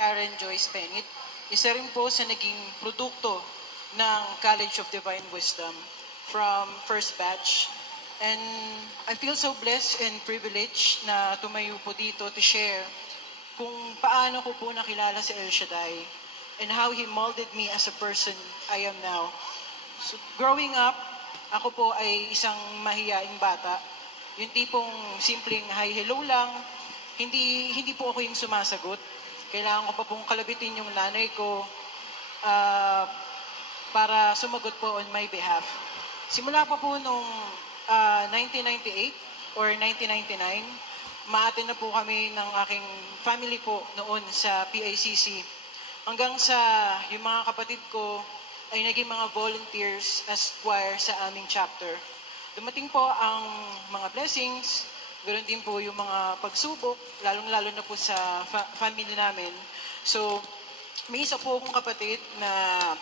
Karen Joyce Pengit, isa rin po sa naging produkto ng College of Divine Wisdom from first batch. And I feel so blessed and privileged na tumayo po dito to share kung paano ko po nakilala si El Shaddai and how He molded me as a person I am now. So, growing up, ako po ay isang mahiyaing bata. Yung tipong simpleng hi, hello lang. Hindi po ako yung sumasagot. Kailangan ko pa pong kalabitin yung nanay ko para sumagot po on my behalf. Simula pa po nung 1998 or 1999, ma-attend na po kami ng aking family po noon sa PICC. Hanggang sa yung mga kapatid ko ay naging mga volunteers as choir sa aming chapter. Dumating po ang mga blessings, ganoon din po yung mga pagsubok, lalong-lalo na po sa family namin. So, may isa po akong kapatid na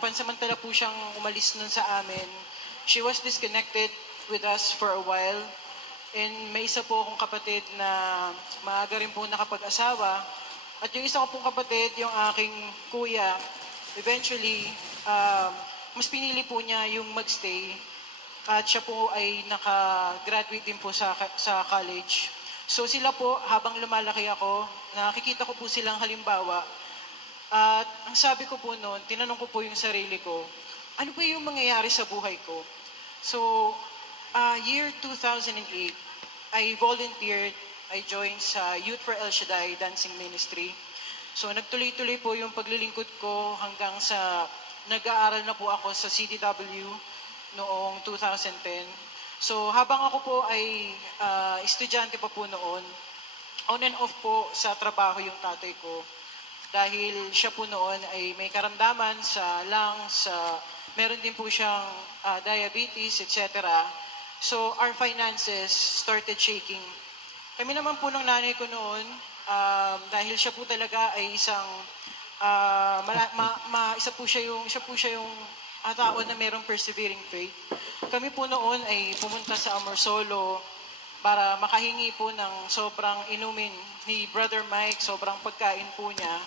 pansamantala po siyang umalis nun sa amin. She was disconnected with us for a while. And may isa po akong kapatid na maaga rin po nakapag-asawa. At yung isa ko pong kapatid, yung aking kuya, eventually, mas pinili po niya yung magstay. At siya po ay naka-graduate din po sa college. So sila po, habang lumalaki ako, nakikita ko po silang halimbawa. At ang sabi ko po noon, tinanong ko po yung sarili ko, ano ba yung mangyayari sa buhay ko? So, year 2008, I volunteered, I joined sa Youth for El Shaddai Dancing Ministry. So, nagtuloy-tuloy po yung paglilingkod ko hanggang sa nag-aaral na po ako sa CDW noong 2010. So, habang ako po ay estudyante pa po noon, on and off po sa trabaho yung tatay ko. Dahil siya po noon ay may karamdaman sa lungs, meron din po siyang diabetes, etc. So, our finances started shaking. Kami naman po ng nanay ko noon, dahil siya po talaga ay isang, siya po siya yung tao na merong persevering faith. Kami po noon ay pumunta sa Amorsolo para makahingi po ng sobrang inumin ni Brother Mike, sobrang pagkain po niya.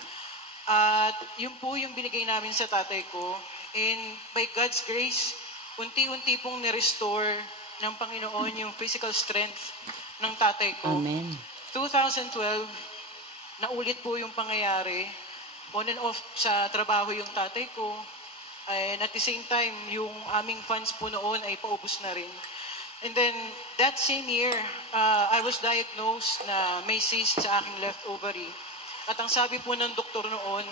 At yun po yung binigay namin sa tatay ko. And by God's grace, unti-unti pong ni-restore ng Panginoon yung physical strength ng tatay ko. Amen. 2012, naulit po yung pangyayari. On and off sa trabaho yung tatay ko. And at the same time, yung aming funds po noon ay paubos na rin. And then, that same year, I was diagnosed na may cyst sa aking left ovary. At ang sabi po ng doktor noon,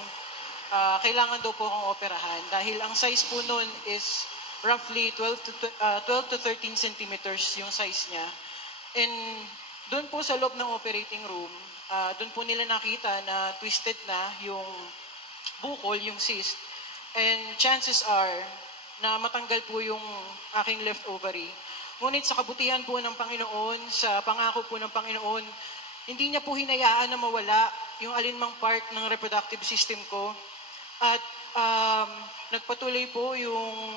kailangan daw po akong operahan dahil ang size po noon is roughly 12 to 13 centimeters yung size niya. And doon po sa loob ng operating room, doon po nila nakita na twisted na yung bukol, yung cyst. And chances are na matanggal po yung aking left ovary. Ngunit sa kabutihan po ng Panginoon, sa pangako po ng Panginoon, hindi niya po hinayaan na mawala yung alinmang part ng reproductive system ko. At nagpatuloy po yung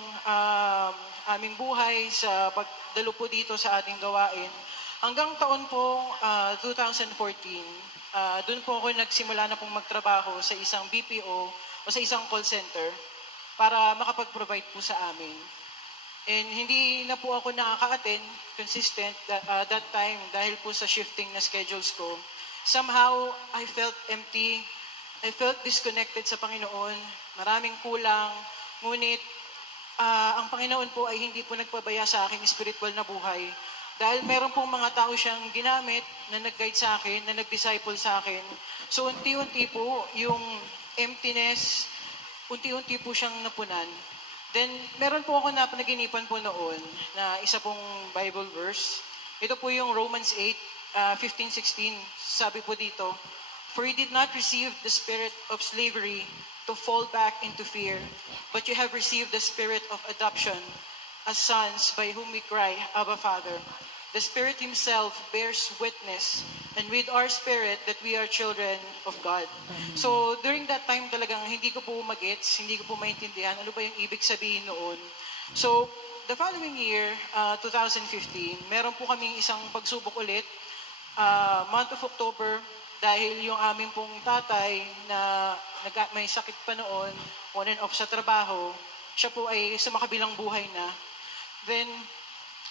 aming buhay sa pagdalo po dito sa ating gawain. Hanggang taon po 2014, doon po ako nagsimula na pong magtrabaho sa isang BPO o sa isang call center para makapag-provide po sa amin. And hindi na po ako nakaka-attend, consistent that time dahil po sa shifting na schedules ko. Somehow, I felt empty. I felt disconnected sa Panginoon. Maraming kulang. Ngunit, ang Panginoon po ay hindi po nagpabaya sa aking spiritual na buhay. Dahil meron pong mga tao siyang ginamit na nag-guide sa akin, na nag-disciple sa akin. So, unti-unti po yung emptiness, unti-unti po siyang napunan. Then, meron po ako na panaginipan po noon na isa pong Bible verse. Ito po yung Romans 8, 15-16. Sabi po dito, "For you did not receive the spirit of slavery to fall back into fear, but you have received the spirit of adoption as sons by whom we cry, Abba, Father. The Spirit Himself bears witness, and with our spirit that we are children of God." So, during that time talagang hindi ko po magets, hindi ko po maintindihan ano ba yung ibig sabihin noon. So, the following year, 2015, meron po kaming isang pagsubok ulit, month of October, dahil yung aming pong tatay na may sakit pa noon, on and off sa trabaho, siya po ay sumakabilang buhay na. Then,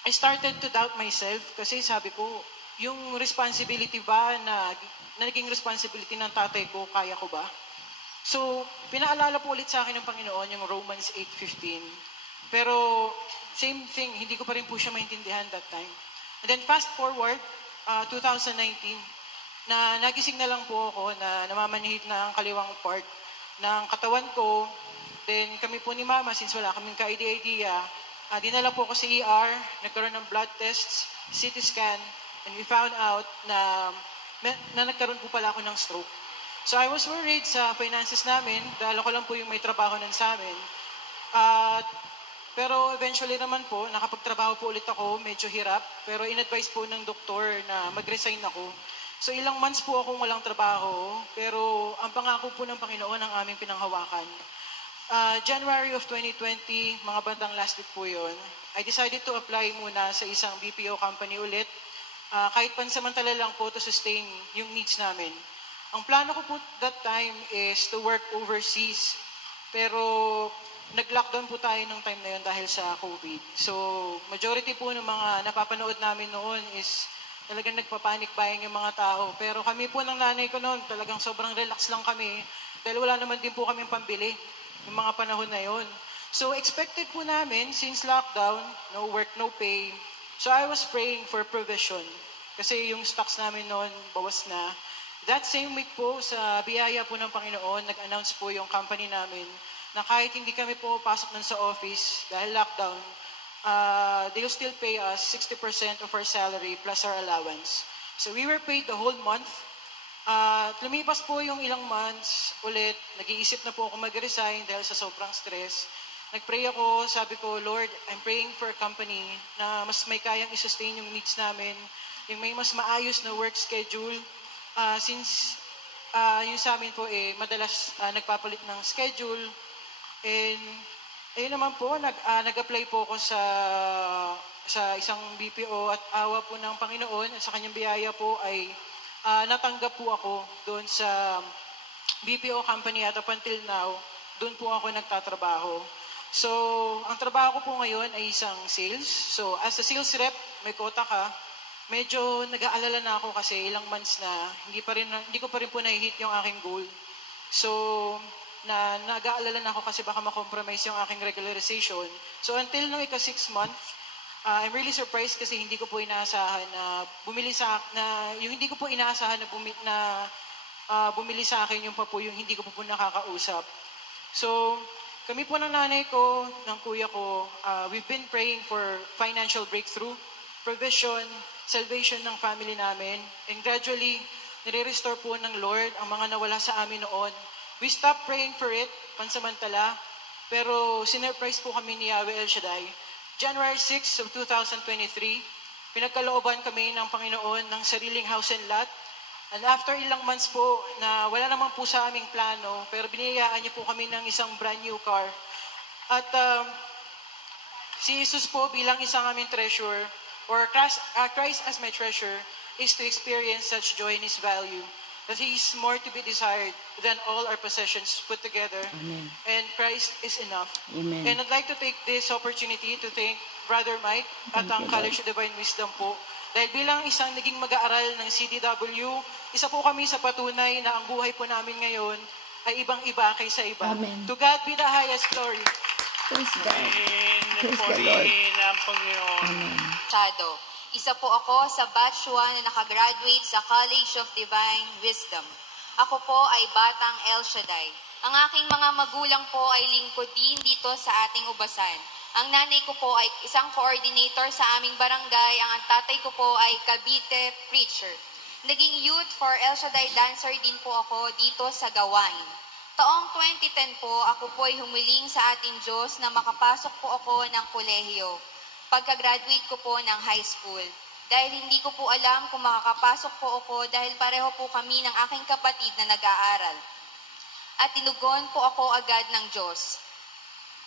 I started to doubt myself kasi sabi ko, yung responsibility ba na naging responsibility ng tatay ko, kaya ko ba? So, pinaalala po ulit sa akin ng Panginoon yung Romans 8:15. Pero, same thing, hindi ko pa rin po siya maintindihan that time. And then fast forward, 2019, na nagising na lang po ako na namamanhid na ang kaliwang part ng katawan ko. Then kami po ni Mama, since wala kaming ka-idea, dinala po ako sa ER, nagkaroon ng blood tests, CT scan, and we found out na nagkaroon po pala ako ng stroke. So I was worried sa finances namin, dahil ako lang po yung may trabaho nun sa amin. Pero eventually naman po, nakapagtrabaho po ulit ako, medyo hirap, pero in-advise po ng doktor na mag-resign ako. So ilang months po akong walang trabaho, pero ang pangako po ng Panginoon ang aming pinanghawakan. January of 2020, mga bandang last week po yun, I decided to apply muna sa isang BPO company ulit, kahit pansamantala lang po to sustain yung needs namin. Ang plano ko po that time is to work overseas, pero nag-lockdown po tayo nung time na yun dahil sa COVID. So majority po ng mga napapanood namin noon is talagang nagpapanik buying yung mga tao. Pero kami po ng nanay ko noon, talagang sobrang relax lang kami dahil wala naman din po kami pambili yung mga panahon na yon. So expected po namin, since lockdown, no work, no pay. So I was praying for provision kasi yung stocks namin noon bawas na. That same week po, sa biyaya po ng Panginoon, nag-announce po yung company namin na kahit hindi kami po pasok nun sa office dahil lockdown, they'll still pay us 60% of our salary plus our allowance. So we were paid the whole month. Lumipas po yung ilang months ulit, nag-iisip na po ako mag-resign dahil sa sobrang stress. Nag-pray ako, sabi ko, Lord, I'm praying for a company na mas may kayang i-sustain yung needs namin, yung may mas maayos na work schedule. Since yung sa amin po madalas nagpapalit ng schedule. And ayun naman po, nag-apply po ako sa isang BPO at awa po ng Panginoon at sa kanyang biyaya po ay natanggap po ako doon sa BPO company at up until now, doon po ako nagtatrabaho. So, ang trabaho ko po ngayon ay isang sales. So, as a sales rep, may quota ka. Medyo nag-aalala na ako kasi ilang months na hindi ko pa rin po na-hit yung aking goal. So, nag-aalala na ako kasi baka ma-compromise yung aking regularization. So until nung ika-6 months, I'm really surprised kasi hindi ko po inaasahan na hindi ko po inaasahan na bumili sa akin yung pa po yung hindi ko po nakakausap. So kami po ng nanay ko, ng kuya ko, we've been praying for financial breakthrough, provision, salvation ng family namin, and gradually nire-restore po ng Lord ang mga nawala sa amin noon. We stopped praying for it, pansamantala, pero sinurprise po kami ni Yahweh El Shaddai. January 6 of 2023, pinagkalooban kami ng Panginoon ng sariling house and lot. And after ilang months po na wala naman po sa aming plano, pero biniyayaan niyo po kami ng isang brand new car. At si Jesus po bilang isang aming treasure, or Christ as my treasure, is to experience such joy in His value, that He is more to be desired than all our possessions put together. Amen. And Christ is enough. Amen. And I'd like to take this opportunity to thank Brother Mike at ang College of Divine Wisdom po. Dahil bilang isang naging mag-aaral ng CDW, isa po kami sa patunay na ang buhay po namin ngayon ay ibang-iba kaysa iba. Amen. To God be the highest glory. Praise God. Praise the Lord. Purihin ang Panginoon. Amen. Shadow. Isa po ako sa batch 1 na nakagraduate sa College of Divine Wisdom. Ako po ay batang El Shaddai. Ang aking mga magulang po ay lingkod din dito sa ating ubasan. Ang nanay ko po ay isang coordinator sa aming barangay. Ang tatay ko po ay Cavite preacher. Naging youth for El Shaddai dancer din po ako dito sa Gawain. Taong 2010 po, ako po ay humiling sa ating Diyos na makapasok po ako ng kolehiyo pagka-graduate ko po ng high school. Dahil hindi ko po alam kung makakapasok po ako dahil pareho po kami ng aking kapatid na nag-aaral. At tinugon po ako agad ng Diyos.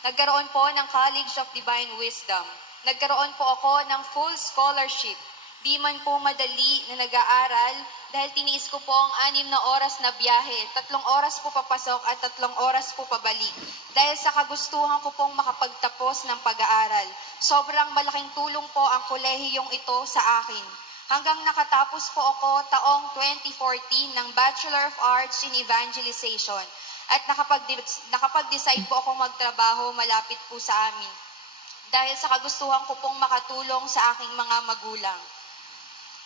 Nagkaroon po ng College of Divine Wisdom. Nagkaroon po ako ng full scholarship. Di man po madali na nag-aaral dahil tiniis ko po ang 6 na oras na biyahe, 3 oras po papasok at 3 oras po pabalik. Dahil sa kagustuhan ko pong makapagtapos ng pag-aaral. Sobrang malaking tulong po ang kolehiyong ito sa akin. Hanggang nakatapos po ako taong 2014 ng Bachelor of Arts in Evangelization at nakapag-decide po ako magtrabaho malapit po sa amin. Dahil sa kagustuhan ko pong makatulong sa aking mga magulang.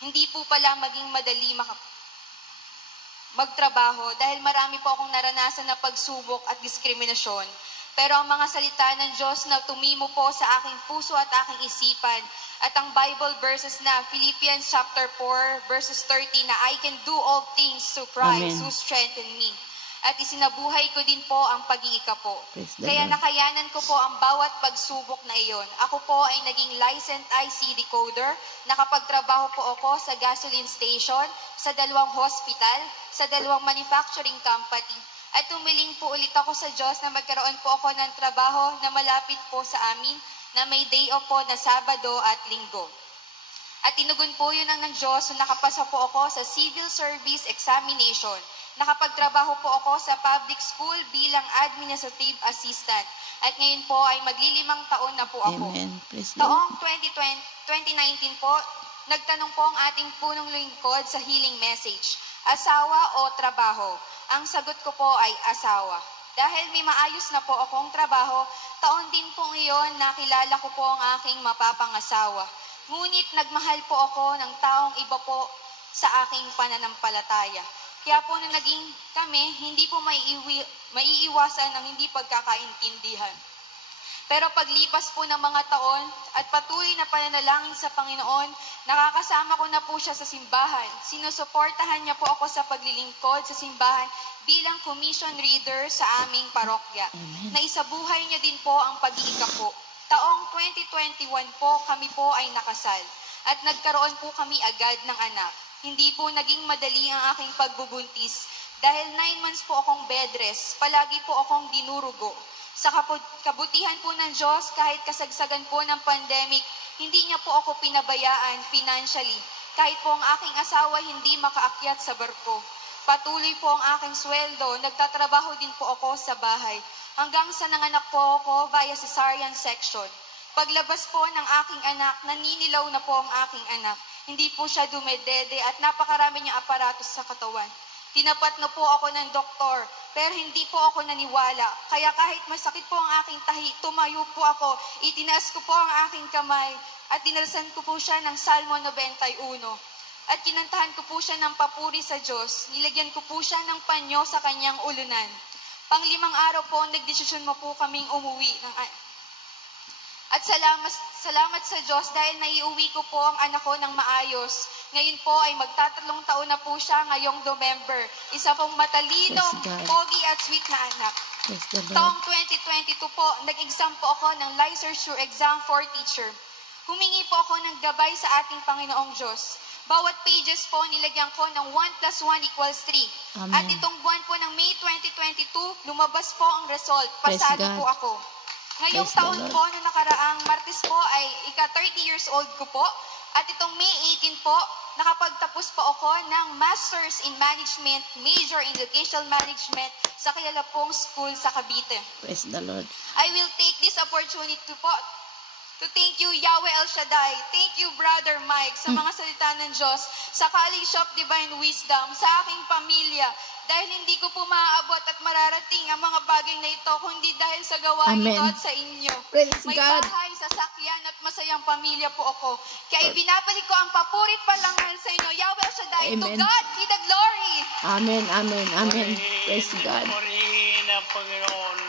Hindi po pala maging madali magtrabaho dahil marami po akong naranasan na pagsubok at diskriminasyon. Pero ang mga salita ng Diyos na tumimo po sa aking puso at aking isipan at ang Bible verses na Philippians chapter 4 verses 30 na I can do all things through Christ who strengthen me. At isinabuhay ko din po ang pag-iikapo. Kaya nakayanan ko po ang bawat pagsubok na iyon. Ako po ay naging licensed IC decoder. Nakapagtrabaho po ako sa gasoline station, sa 2 hospital, sa 2 manufacturing company. At tumiling po ulit ako sa Diyos na magkaroon po ako ng trabaho na malapit po sa amin na may day off po na Sabado at Linggo. At tinugon po yun ng Diyos na nakapasa po ako sa Civil Service Examination. Nakapagtrabaho po ako sa public school bilang administrative assistant. At ngayon po ay maglilimang taon na po ako. Amen. Taong 2019 po, nagtanong po ang ating punong lingkod sa healing message. Asawa o trabaho? Ang sagot ko po ay asawa. Dahil may maayos na po akong trabaho, taon din po iyon nakilala ko po ang aking mapapangasawa. Ngunit nagmahal po ako ng taong iba po sa aking pananampalataya. Kaya po nung naging kami, hindi po maiiwasan ng hindi pagkakaintindihan. Pero paglipas po ng mga taon at patuloy na pananalangin sa Panginoon, nakakasama ko na po siya sa simbahan. Sinusuportahan niya po ako sa paglilingkod sa simbahan bilang commission reader sa aming parokya. Naisabuhay niya din po ang pag-iikapo. Taong 2021 po kami po ay nakasal at nagkaroon po kami agad ng anak. Hindi po naging madali ang aking pagbubuntis dahil 9 months po akong bed rest, palagi po akong dinurugo. Sa kabutihan po ng Diyos, kahit kasagsagan po ng pandemic, hindi niya po ako pinabayaan financially. Kahit po ang aking asawa hindi makaakyat sa barko. Patuloy po ang aking sweldo, nagtatrabaho din po ako sa bahay. Hanggang sa nanganak po ako via cesarean section. Paglabas po ng aking anak, naninilaw na po ang aking anak. Hindi po siya dumedede at napakarami niyang aparatos sa katawan. Tinapat na po ako ng doktor, pero hindi po ako naniwala. Kaya kahit masakit po ang aking tahi, tumayo po ako, itinaas ko po ang aking kamay, at dinalsan ko po siya ng Salmo 91. At kinantahan ko po siya ng papuri sa Diyos. Nilagyan ko po siya ng panyo sa kanyang ulunan. Pang-5 araw po, nagdesisyon mo po kaming umuwi. At salamat sa Diyos dahil naiuwi ko po ang anak ko ng maayos. Ngayon po ay magta3 taon na po siya ngayong November. Isa pong matalinong, pogi at sweet na anak. Taong 2022 po, nag-exam po ako ng licensure exam for teacher. Humingi po ako ng gabay sa ating Panginoong Diyos. Bawat pages po nilagyan ko ng 1 + 1 = 3. At itong buwan po ng May 2022, lumabas po ang result. Pasado po ako. Ngayong taon po, noong nakaraang Martes po, ay ika-30 years old ko po. At itong May 18 po, nakapagtapos po ako ng Masters in Management, Major in Educational Management sa Kilalapong School sa Cavite. Praise the Lord. I will take this opportunity po to thank you, Yahweh El Shaddai. Thank you, Brother Mike, sa mga salita ng Diyos, sa College of Divine Wisdom, sa aking pamilya. Dahil hindi ko po maaabot at mararating ang mga bagay na ito, kundi dahil sa gawain ito at sa inyo. Praise May God. bahay, sasakyan at masayang pamilya po ako. Kaya ibinabalik ko ang papurit palangal sa inyo, Yahweh El Shaddai. To Amen. God be the glory. Amen, amen, amen. Praise God. Purihin ang Panginoon.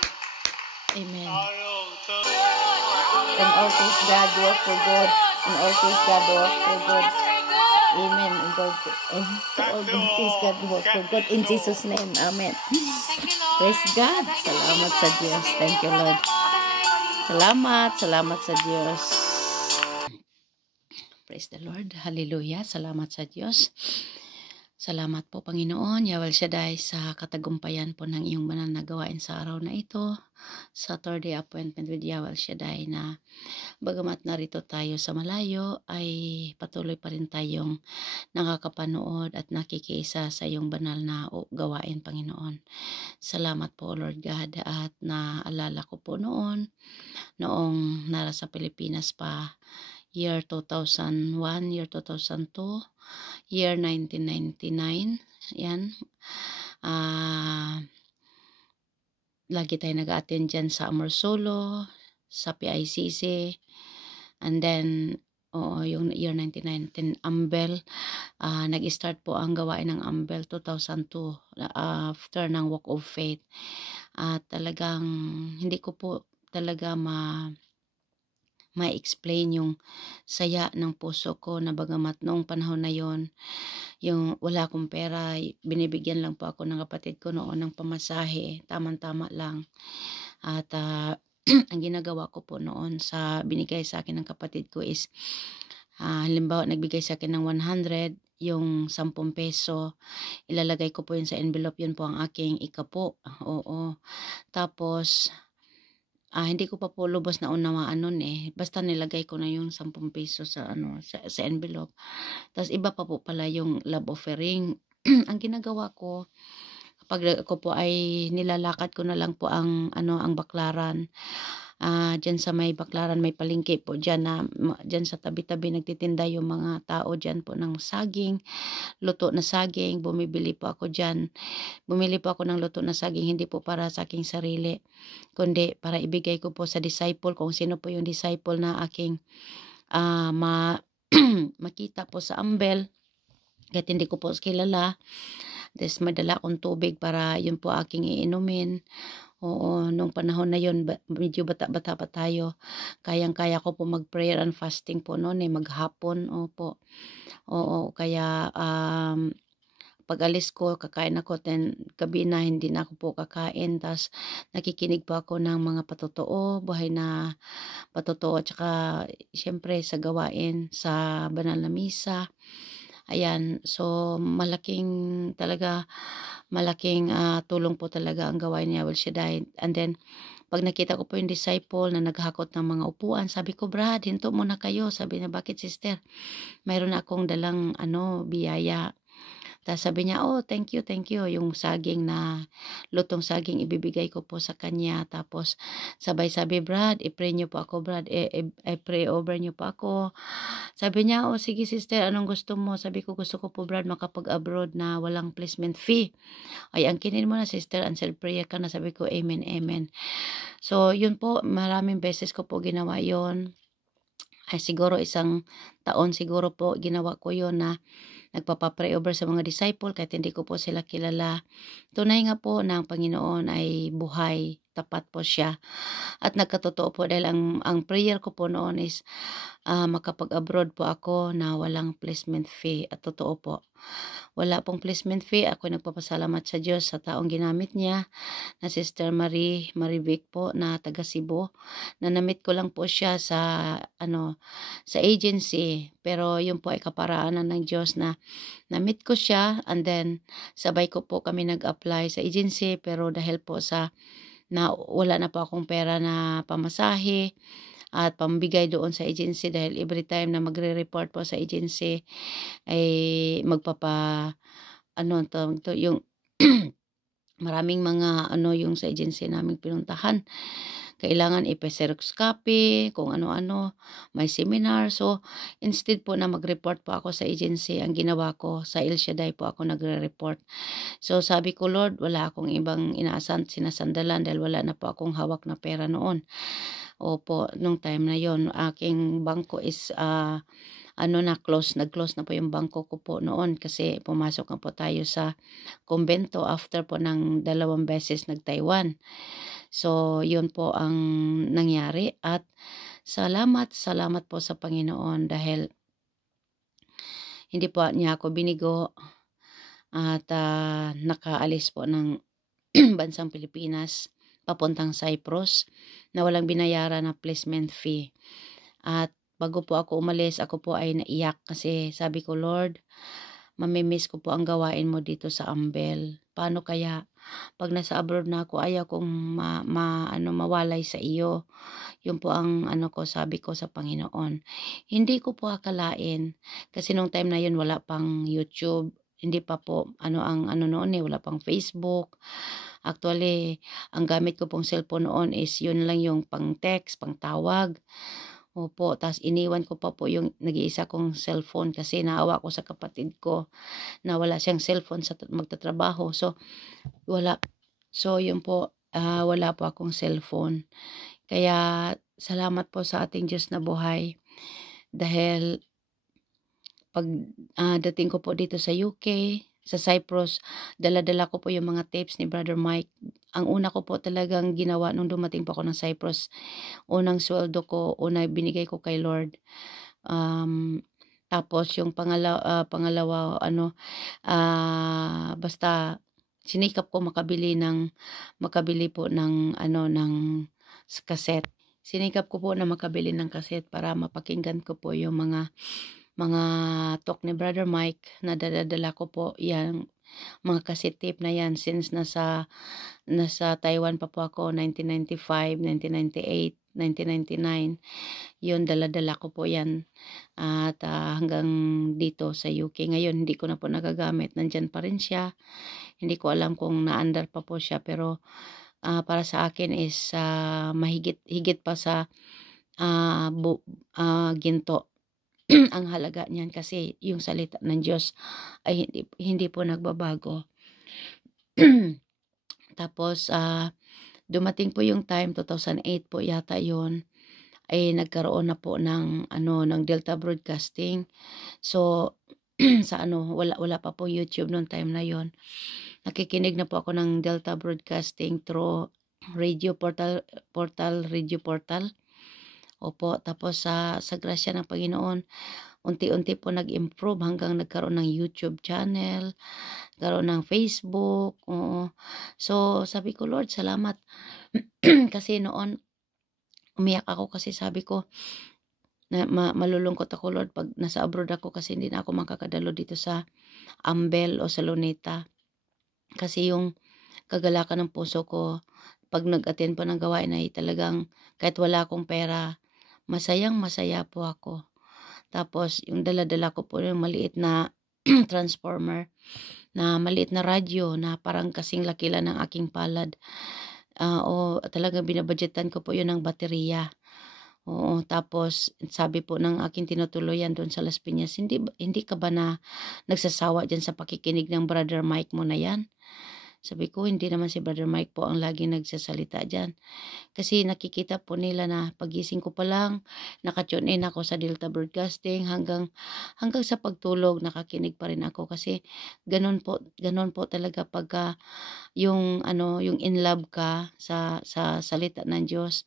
Amen. Araw to And all things God work for good. And all things God work for good. Amen. And all things God work for good. In Jesus' name. Amen. Thank you, Lord. Praise God. Salamat sa Diyos. Thank you, Lord. Salamat. Salamat sa Diyos. Praise the Lord. Hallelujah. Salamat sa Diyos. Salamat po Panginoon, Yahweh Shaddai, sa katagumpayan po ng iyong banal na gawain sa araw na ito. Saturday appointment with Yahweh Shaddai na bagamat narito tayo sa malayo ay patuloy pa rin tayong nakakapanood at nakikiisa sa iyong banal na gawain Panginoon. Salamat po Lord God at naalala ko po noong nara sa Pilipinas pa, year 2001, year 2002, year 1999, yan. Lagi tayo nag-attend dyan sa Amorsolo, sa PICC, and then, yung year 1999, Ambel, nag-start po ang gawain ng Ambel 2002, after ng Walk of Faith. Talagang, hindi ko po talaga ma-explain yung saya ng puso ko na bagamat noong panahon na yon, yung wala akong pera, binibigyan lang po ako ng kapatid ko noon ng pamasahe, tamang-tama lang. At ang ginagawa ko po noon sa binigay sa akin ng kapatid ko is, halimbawa nagbigay sa akin ng 100, yung 10 peso, ilalagay ko po yun sa envelope, yun po ang aking ikapo. Oo. Tapos, hindi ko pa po lubos na unawaan nun basta nilagay ko na yung 10 peso sa envelope. Tapos iba pa po pala yung love offering. Ang ginagawa ko, kapag ako po ay nilalakad ko na lang po ang Baklaran. Diyan sa may Baklaran, may palengke po diyan diyan sa tabi-tabi nagtitinda yung mga tao diyan po ng saging, luto na saging, bumibili po ako diyan. Bumili po ako ng luto na saging, hindi po para sa aking sarili, kundi para ibigay ko po sa disciple, kung sino po yung disciple na aking makita po sa Ambel, kahit hindi ko po kilala. Tapos madala akong tubig para yun po aking iinumin. Oo, nung panahon na yun, medyo bata-bata pa tayo. Kayang-kaya ko po mag-prayer and fasting po noon maghapon. Opo. Oo, kaya pag alis ko, kakain ako, then gabi na hindi na ako po kakain. Tapos nakikinig po ako ng mga patotoo, buhay na patotoo, at saka syempre sa gawain sa banal na misa. Ayan, so malaking tulong po talaga ang gawain ni Yahweh Shaddai. And then, pag nakita ko po yung disciple na naghakot ng mga upuan, sabi ko, Brad, hinto muna kayo. Sabi niya, bakit sister? Mayroon akong dalang biyaya. Tapos sabi niya, oh, thank you. Yung saging na, lutong saging, ibibigay ko po sa kanya. Tapos sabay-sabi, Brad, i-pray niyo po ako, Brad. I-pray over niyo po ako. Sabi niya, oh, sige sister, anong gusto mo? Sabi ko, gusto ko po, Brad, makapag-abroad na walang placement fee. Ay, angkinin mo na, sister, answer prayer ka na. Sabi ko, amen, amen. So, yun po, maraming beses ko po ginawa yon. Ay, siguro 1 taon siguro po ginawa ko yon na nagpapapray over sa mga disciple kahit hindi ko po sila kilala. Tunay nga po na ang Panginoon ay buhay, tapat po siya. At nagkatotoo po dahil ang prayer ko po noon is makapag-abroad po ako na walang placement fee. At totoo po, wala pong placement fee. Ako nagpapasalamat sa Diyos sa taong ginamit niya na Sister Marivic po na taga Cebu. Na namit ko lang po siya sa agency, pero yun po ay kaparaanan ng Diyos na namit ko siya, and then sabay ko po kami nag-apply sa agency, pero dahil po na wala na po akong pera na pamasahe at pambigay doon sa agency, dahil every time na magre-report po sa agency ay yung maraming mga yung sa agency namin pinuntahan, kailangan ipa-xerox copy, kung ano-ano, may seminar. So, instead po na mag-report po ako sa agency, ang ginawa ko, sa El Shaddai po ako nagre-report. So, sabi ko, Lord, wala akong ibang sinasandalan dahil wala na po akong hawak na pera noon. Opo, nung time na yon, aking bangko is nag-close na po yung bangko ko po noon kasi pumasok na po tayo sa kumbento after po ng 2 beses nag-Taiwan. So, yun po ang nangyari at salamat po sa Panginoon dahil hindi po niya ako binigo at nakaalis po ng bansang Pilipinas papuntang Cyprus na walang binayaran na placement fee. At bago po ako umalis, ako po ay naiyak kasi sabi ko, Lord, mamimiss ko po ang gawain mo dito sa Ambel. Paano kaya pag nasa abroad na ako, ayaw kong mawalay sa iyo. Yun po ang ano ko, sabi ko sa Panginoon. Hindi ko po akalain kasi nung time na yun wala pang YouTube, hindi pa po noon wala pang Facebook. Actually, ang gamit ko pong cellphone noon is yun lang yung pang text, pang tawag. Opo, tas iniwan ko pa po yung nag-iisa kong cellphone kasi naawa ko sa kapatid ko na wala siyang cellphone sa magtatrabaho. So, wala. So, yun po, wala po akong cellphone. Kaya, salamat po sa ating Diyos na buhay. Dahil, pag dating ko po dito sa UK, sa Cyprus, dala-dala ko po yung mga tapes ni Brother Mike. Ang una ko po talagang ginawa nung dumating po ako ng Cyprus, unang sweldo ko, binigay ko kay Lord. Tapos yung pangalawa, basta sinikap ko makabili po ng cassette. Sinikap ko po na makabili ng cassette para mapakinggan ko po yung mga talk ni Brother Mike na dadala ko po yan, mga cassette tape na yan since nasa Taiwan pa po ako, 1995, 1998, 1999. Yun, dala-dala ko po yan. At hanggang dito sa UK. Ngayon, hindi ko na po nagagamit. Nandyan pa rin siya. Hindi ko alam kung naandar pa po siya. Pero para sa akin is higit pa sa ginto. Ang halaga niyan kasi yung salita ng Diyos ay hindi po nagbabago. Tapos dumating po yung time 2008 po yata yon, ay nagkaroon na po ng Delta Broadcasting. So sa wala pa po YouTube noong time na yon. Nakikinig na po ako ng Delta Broadcasting through Radio Portal Radio Portal. Opo, tapos sa grasya ng Panginoon, unti-unti po nag-improve hanggang nagkaroon ng YouTube channel, nagkaroon ng Facebook. Oo. So, sabi ko, Lord, salamat. Kasi noon, umiyak ako kasi sabi ko, na malulungkot ako, Lord, pag nasa abroad ako kasi hindi na ako makakadalo dito sa Ambel o sa Luneta. Kasi yung kagalakan ng puso ko, pag nag-attend pa ng gawain ay talagang kahit wala akong pera, masaya po ako. Tapos, yung dala-dala ko po yung maliit na transformer, na maliit na radyo na parang kasing laki lang ng aking palad. O talagang binabudgetan ko po yun ng baterya. Oo, tapos sabi po ng aking tinutuluyan doon sa Las Piñas, hindi ka ba na nagsasawa dyan sa pakikinig ng Brother Mike mo na yan? Sabi ko, hindi naman si Brother Mike po ang laging nagsasalita dyan. Kasi nakikita po nila na pagising ko pa lang, nakatune in ako sa Delta Broadcasting hanggang sa pagtulog, nakakinig pa rin ako. Kasi ganun po talaga pagka yung in love ka sa salita ng Diyos,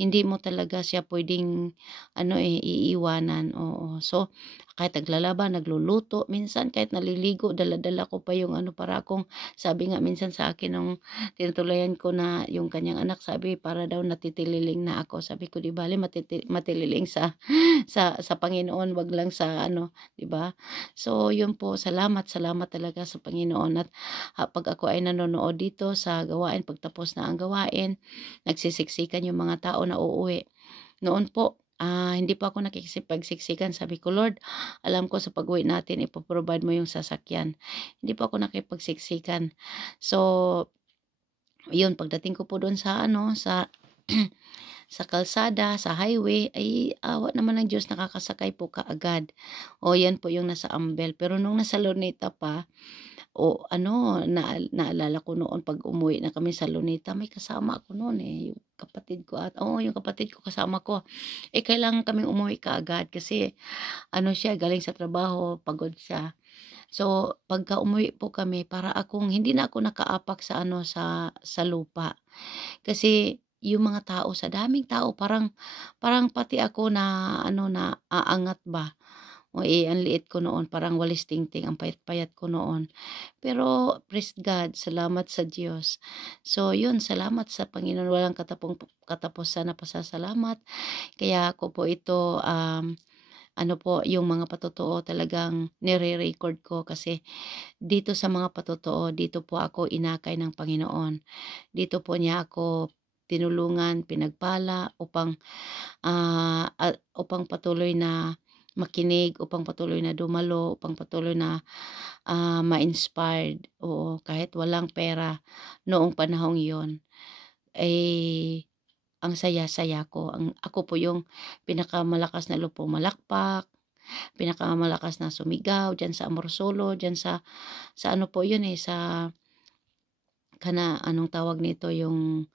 hindi mo talaga siya pwedeng iiwanan. Oo. So, kahit naglalaba, nagluluto, minsan kahit naliligo, dala-dala ko pa yung para akong, sabi nga minsan sa akin nung tinutulayan ko na yung kanyang anak, sabi para daw natitililing na ako. Sabi ko, di bale matililing sa Panginoon, wag lang sa di ba? So, yun po, salamat talaga sa Panginoon. At pag ako ay nanonood dito sa gawain, pagtapos na ang gawain, nagsisiksikan yung mga tao na uuwi. Noon po, hindi pa ako nakikipagsiksikan. Sabi ko, Lord, alam ko sa pag-uwi natin, ipoprovide mo yung sasakyan. Hindi pa ako nakipagsiksikan. So, yun, pagdating ko po doon sa sa kalsada, sa highway, ay awa naman ng Diyos, nakakasakay po kaagad. O, yan po yung nasa Ambel. Pero nung nasa Luneta pa, naalala ko noon pag umuwi na kami sa Luneta, may kasama ako noon yung kapatid ko yung kapatid ko kasama ko. Kailangan kaming umuwi kaagad kasi siya galing sa trabaho, pagod siya. So, pagka umuwi po kami, para akong hindi na ako nakaapak sa sa lupa. Kasi yung mga tao, sa daming tao, parang pati ako na na aangat ba. Ang liit ko noon, parang walis tingting, ang payat-payat ko noon. Pero, praise God, salamat sa Diyos. So, yun, salamat sa Panginoon, walang katapusan na pasasalamat. Kaya ako po ito, ano po, yung mga patotoo talagang nire-record ko kasi dito sa mga patotoo, dito po ako inakay ng Panginoon. Dito po niya ako tinulungan, pinagpala upang patuloy na makinig, upang patuloy na dumalo, upang patuloy na ma-inspired. Oo, kahit walang pera noong panahong yon eh, ang saya-saya ko. Ako po yung pinakamalakas na loob pumalakpak, pinakamalakas na sumigaw diyan sa Amorsolo, diyan sa ano po yun, sa anong tawag nito, yung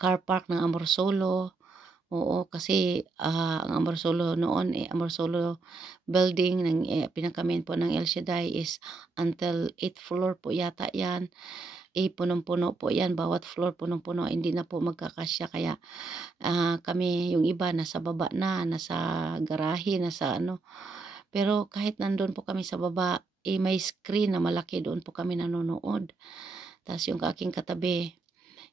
car park ng Amorsolo. Oo, kasi, ang Amorsolo noon, Amorsolo building ng, pinaka-main po ng El Shaddai is until 8th floor po yata 'yan. Punong-puno po 'yan, bawat floor punong-puno, hindi na po magkakasya kaya, kami yung iba nasa baba na, nasa garahe, nasa ano. Pero kahit nandun po kami sa baba, may screen na malaki, doon po kami nanonood. Ta's yung aking katabi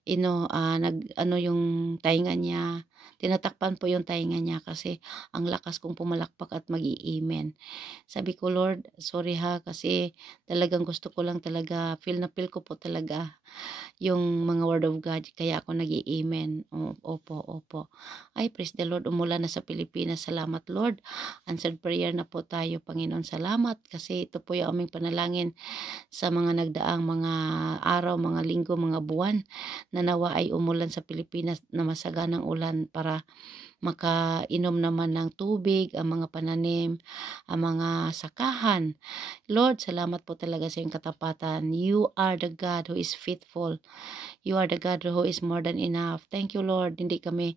nag-ano yung tainga niya, tinatakpan po yung tainga niya kasi ang lakas kong pumalakpak at mag-i-amen. Sabi ko, "Lord, sorry ha, kasi talagang gusto ko lang talaga, feel na feel ko po talaga yung mga word of God kaya ako nag-i-amen." Opo, opo. Ay, praise the Lord, umulan na sa Pilipinas. Salamat Lord. Answered prayer na po tayo, Panginoon. Salamat kasi ito po yung aming panalangin sa mga nagdaang mga araw, mga linggo, mga buwan na nawa ay umulan sa Pilipinas na masaganang ulan para makainom naman ng tubig ang mga pananim, ang mga sakahan. Lord, salamat po talaga sa iyong katapatan. You are the God who is faithful. You are the God who is more than enough. Thank you, Lord. Hindi kami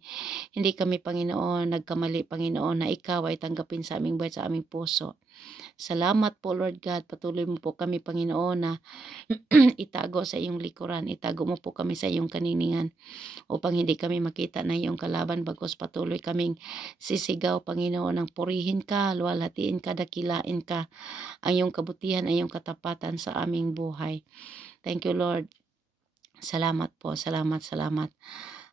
Panginoon, nagkamali, Panginoon, na ikaw ay tanggapin sa aming buhay, sa aming puso. Salamat po, Lord God. Patuloy mo po kami, Panginoon, na itago sa iyong likuran. Itago mo po kami sa iyong kaniningan upang hindi kami makita na iyong kalaban bagos patuloy kaming sisigaw, Panginoon, ng purihin ka, luwalhatiin ka, dakilain ka, ang iyong kabutihan, ang iyong katapatan sa aming buhay. Thank you, Lord. Salamat po, salamat, salamat.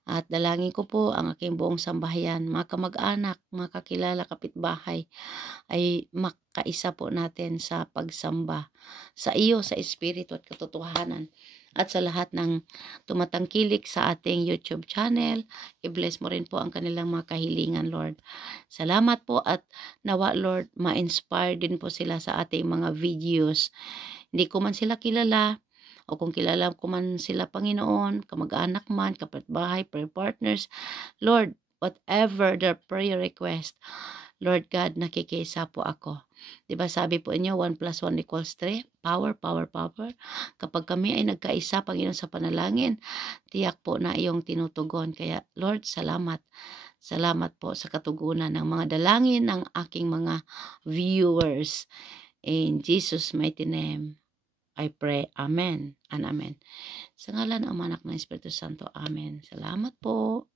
At dalangin ko po ang aking buong sambahayan, mga kamag-anak, mga kakilala, kapitbahay, ay makaisa po natin sa pagsamba sa iyo, sa espiritu at katotohanan. At sa lahat ng tumatangkilik sa ating YouTube channel, i-bless mo rin po ang kanilang mga kahilingan, Lord. Salamat po at nawa, Lord, ma-inspire din po sila sa ating mga videos. Hindi ko man sila kilala, o kung kilala ko man sila, Panginoon, kamag-anak man, kapitbahay, prayer partners, Lord, whatever their prayer request, Lord God, nakikiisa po ako. Diba sabi po inyo, 1 + 1 = 3, power, power, power. Kapag kami ay nagkaisa, Panginoon, sa panalangin, tiyak po na iyong tinutugon. Kaya, Lord, salamat. Salamat po sa katugunan ng mga dalangin ng aking mga viewers. In Jesus' mighty name, I pray. Amen and amen. Sa ngalan ng Ama, Anak, ng Espiritu Santo. Amen. Salamat po.